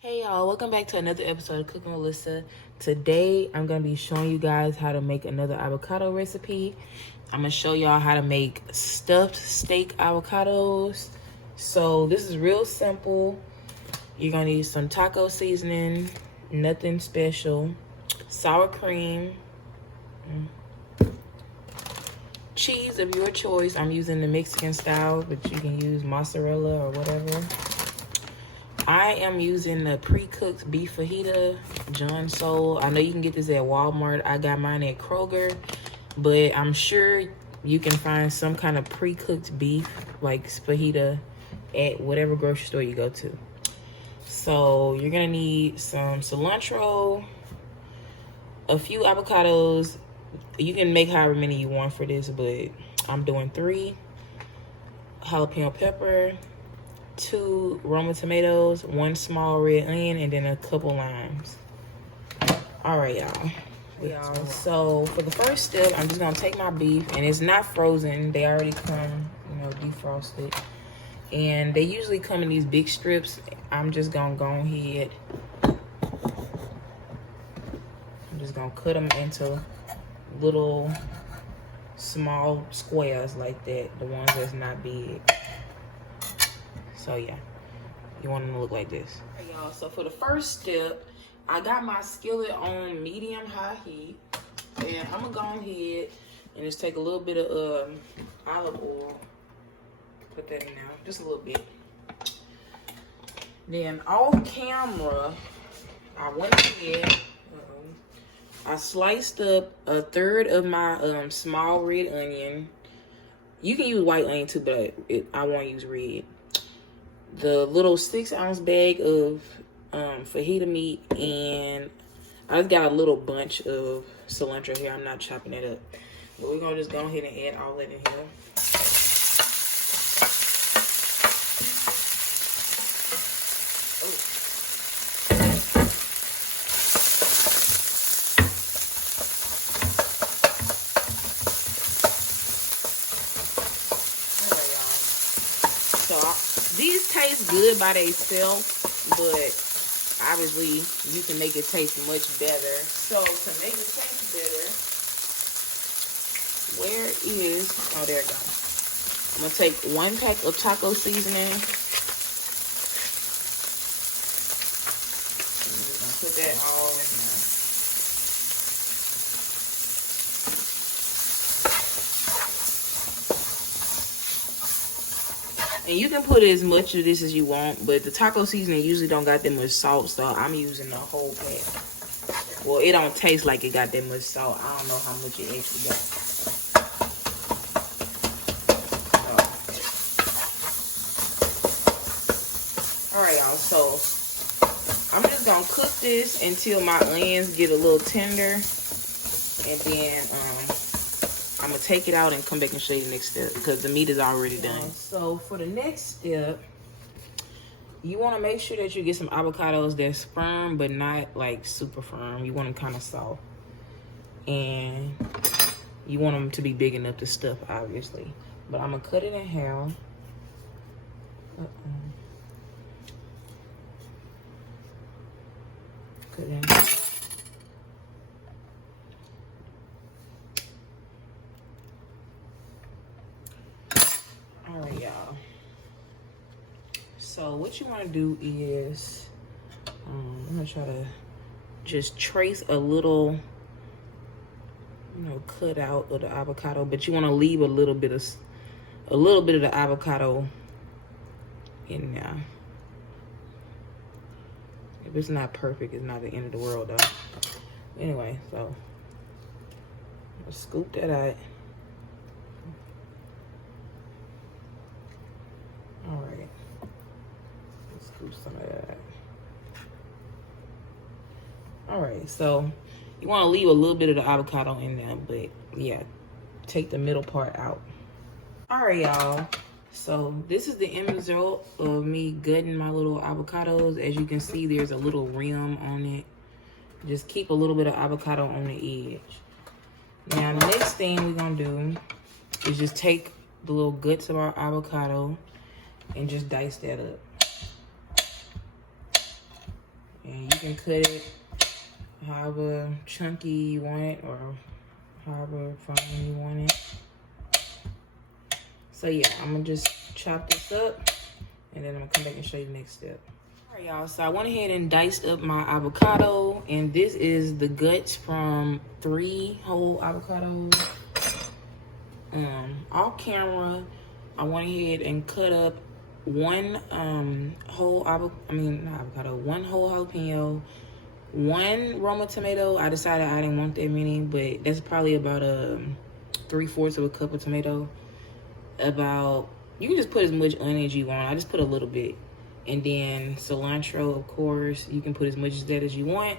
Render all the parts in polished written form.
Hey y'all, welcome back to another episode of Cooking with Lyssa. Today I'm going to be showing you guys how to make another avocado recipe. I'm going to show y'all how to make stuffed steak avocados. So this is real simple. You're going to need some taco seasoning, nothing special, sour cream, cheese of your choice. I'm using the Mexican style, but you can use mozzarella or whatever. I am using the pre-cooked beef fajita, John Soul. I know you can get this at Walmart. I got mine at Kroger, but I'm sure you can find some kind of pre-cooked beef, like fajita, at whatever grocery store you go to. So you're gonna need some cilantro, a few avocados. You can make however many you want for this, but I'm doing 3. Jalapeno pepper, 2 Roma tomatoes, 1 small red onion, and then a couple limes. All right, y'all. So for the first step, I'm just gonna take my beef, and it's not frozen. They already come, defrosted, and they usually come in these big strips. I'm just gonna go ahead. I'm just gonna cut them into little small squares like that, the ones that's not big. So yeah, you want them to look like this. All right, y'all, so for the first step, I got my skillet on medium-high heat, and I'm gonna go ahead and just take a little bit of olive oil, put that in there, just a little bit. Then off camera, I went ahead, I sliced up 1/3 of my small red onion. You can use white onion too, but I won't use red. The little 6-ounce bag of fajita meat, and I just got a little bunch of cilantro here. I'm not chopping it up, but we're gonna just go ahead and add all that in here. These taste good by themselves, but obviously you can make it taste much better. So to make it taste better, where is, oh, there it goes. I'm gonna take 1 pack of taco seasoning. I'm just gonna put that all in there. And you can put as much of this as you want, but the taco seasoning usually don't got that much salt, so I'm using the whole pack. Well, it don't taste like it got that much salt. I don't know how much it actually got. All right, y'all, so I'm just gonna cook this until my onions get a little tender, and then I'm gonna take it out and come back and show you the next step because the meat is already done. So for the next step, you want to make sure that you get some avocados that's firm but not like super firm. You want them kind of soft, and you want them to be big enough to stuff, obviously. But I'm gonna cut it in half. Cut it in half. All right, y'all. So what you want to do is, I'm gonna try to just trace a little, cut out of the avocado, but you want to leave a little bit of the avocado in there. If it's not perfect, it's not the end of the world, though. Anyway, so I'll scoop that out. All right, let's scoop some of that. All right, so you want to leave a little bit of the avocado in there, but yeah, take the middle part out. All right, y'all. So this is the end result of me gutting my little avocados. As you can see, there's a little rim on it. Just keep a little bit of avocado on the edge. Now, the next thing we're gonna do is just take the little guts of our avocado and just dice that up. And you can cut it however chunky you want it or however fine you want it. So yeah, I'm gonna just chop this up and then I'm gonna come back and show you the next step. All right, y'all, so I went ahead and diced up my avocado, and this is the guts from 3 whole avocados. Off camera, I went ahead and cut up one whole one whole jalapeno, 1 Roma tomato. I decided I didn't want that many, but that's probably about 3/4 of a cup of tomato. You can just put as much onion as you want. I just put a little bit. And then cilantro, of course, you can put as much of that as you want.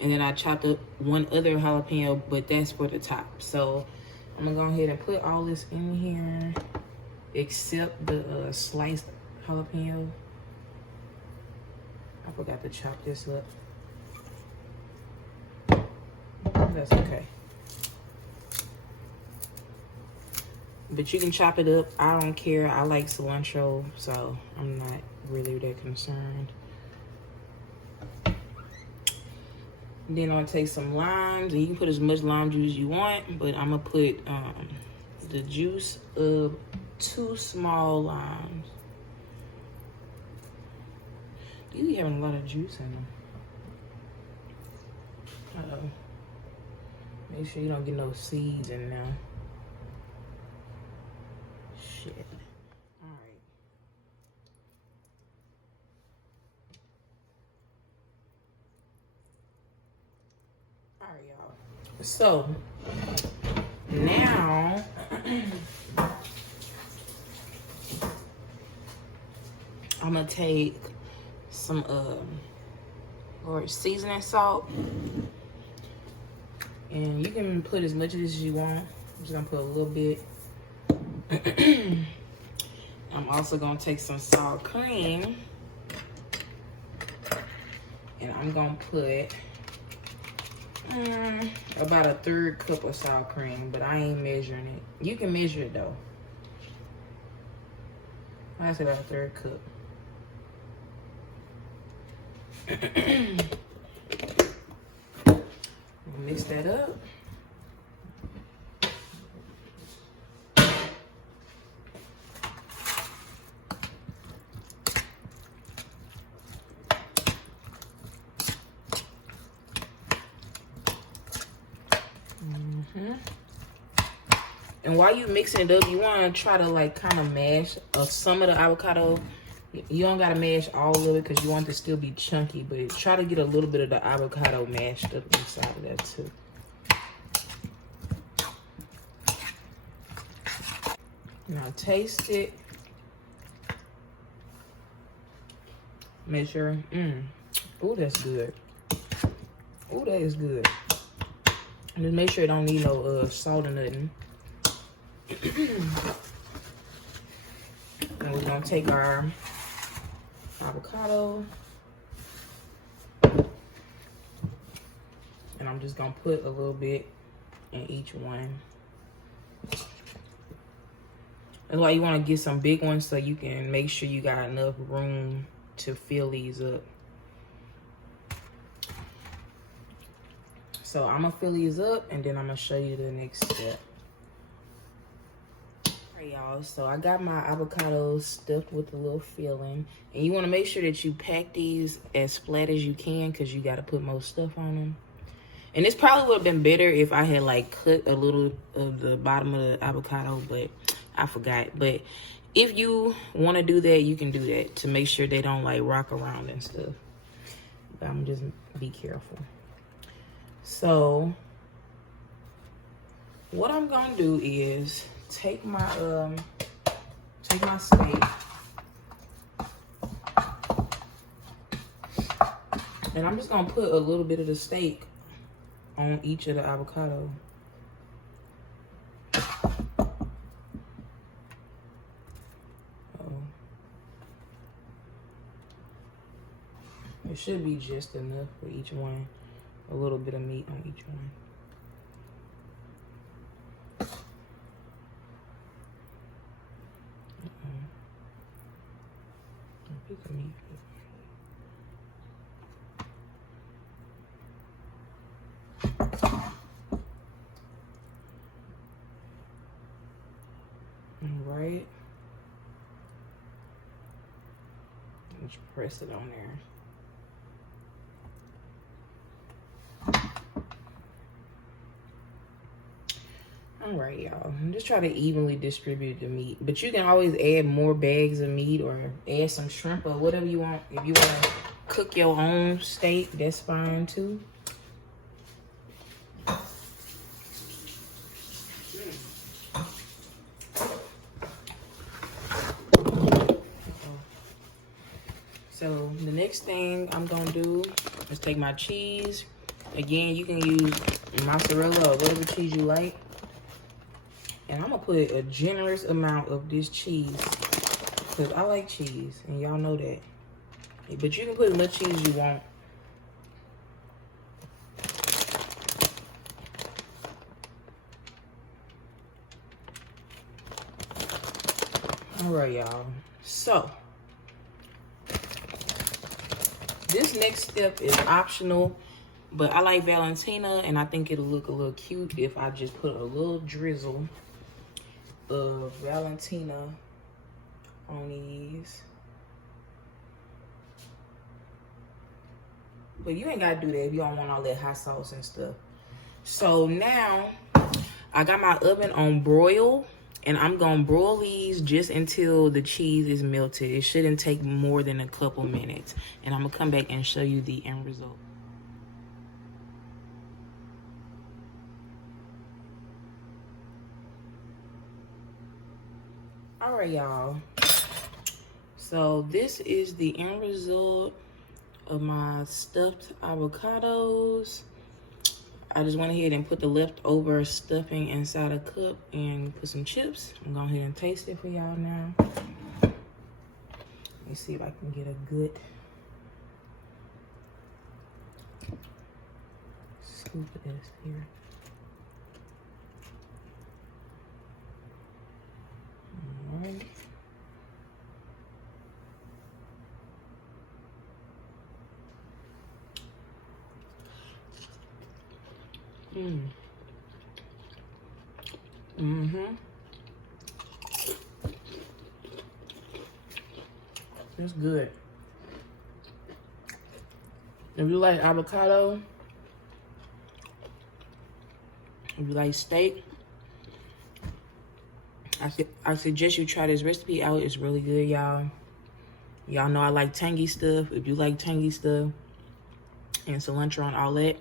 And then I chopped up 1 other jalapeno, but that's for the top. So I'm gonna go ahead and put all this in here, except the sliced jalapeno. I forgot to chop this up. That's okay. But you can chop it up. I don't care. I like cilantro, so I'm not really that concerned. Then I'll take some limes, and you can put as much lime juice as you want, but I'm gonna put the juice of 2 small limes. You be having a lot of juice in them. Make sure you don't get no seeds in there. Shit. All right. All right, y'all. So now I'm gonna take some seasoning salt, and you can put as much of this as you want. I'm just gonna put a little bit. I'm also gonna take some sour cream, and I'm gonna put about a 1/3 cup of sour cream, but I ain't measuring it. You can measure it though. I say about a 1/3 cup. Mix that up. And while you mixing it up, you want to try to like kind of mash some of the avocado. You don't gotta mash all of it because you want it to still be chunky, but try to get a little bit of the avocado mashed up inside of that too. Now taste it. Measure. Oh, that's good. Oh, that is good. And just make sure it don't need no salt or nothing. And we're gonna take our avocado, and I'm just gonna put a little bit in each one. That's why you want to get some big ones so you can make sure you got enough room to fill these up. So I'm gonna fill these up, and then I'm gonna show you the next step. Y'all, so I got my avocados stuffed with a little filling, and you want to make sure that you pack these as flat as you can because you got to put more stuff on them. And this probably would have been better if I had like cut a little of the bottom of the avocado, but I forgot. But if you want to do that, you can do that to make sure they don't like rock around and stuff. But I'm just be careful. So what I'm gonna do is take my steak, and I'm just gonna put a little bit of the steak on each of the avocado. It should be just enough for each one. A little bit of meat on each one. Piece of meat. Just press it on there. All right, y'all. Just try to evenly distribute the meat. But you can always add more bags of meat or add some shrimp or whatever you want. If you want to cook your own steak, that's fine too. So the next thing I'm gonna do is take my cheese. Again, you can use mozzarella or whatever cheese you like. And I'm gonna put a generous amount of this cheese because I like cheese and y'all know that. But you can put as much cheese as you want. All right, y'all. So this next step is optional, but I like Valentina and I think it'll look a little cute if I just put a little drizzle of Valentina on these. But you ain't gotta do that if you don't want all that hot sauce and stuff. So now I got my oven on broil and I'm gonna broil these just until the cheese is melted. It shouldn't take more than a couple minutes. And I'm gonna come back and show you the end result. All right, y'all. So this is the end result of my stuffed avocados. I just went ahead and put the leftover stuffing inside a cup and put some chips. I'm going to go ahead and taste it for y'all now. Let me see if I can get a good scoop of this here. All right. It's good. If you like avocado, if you like steak, I suggest you try this recipe out. It's really good, y'all. Y'all know I like tangy stuff. If you like tangy stuff and cilantro and all that,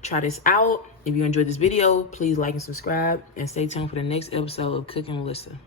try this out. If you enjoyed this video, please like and subscribe and stay tuned for the next episode of Cooking with Lyssa.